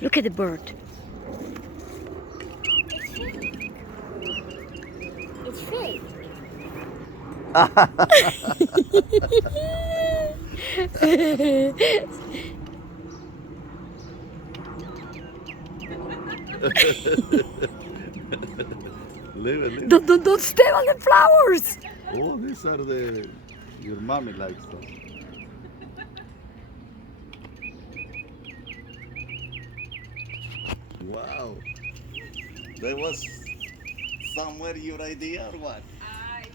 Look at the bird. It's fake. Leave it. Don't step on the flowers. Oh, these are the your mommy likes them. Wow, that was somewhere your idea or what?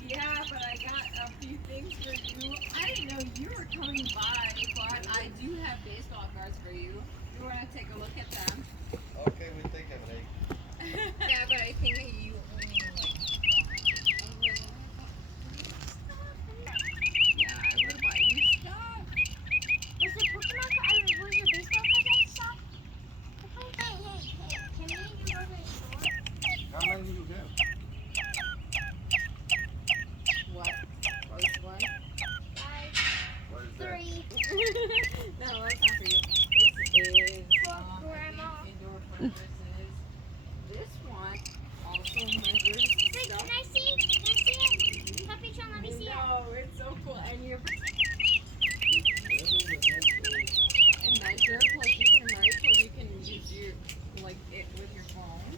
Yeah, but I got a few things for you. I didn't know you were coming by, but I do have baseball cards for you. You want to take a look at them? Okay, we take a break. Yeah, but I think you only like. Yeah, I would have bought you stuff. Was the Pokemon card? Was your baseball card at the shop? Hey. Can we even go to the store? How many do you have? What? First one? 5, What is 3. No, that's not for you. This is For Grandma. indoor purposes. This one also measures Wait, stuff. can I see? Can I see it? Puppy John, let me see it. No, it's so cool. And you and measure, plus you can write, so you can use your like it with your phone.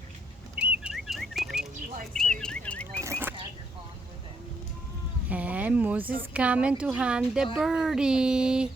Like so you can like have your phone with it. And Moses coming to hand the birdie.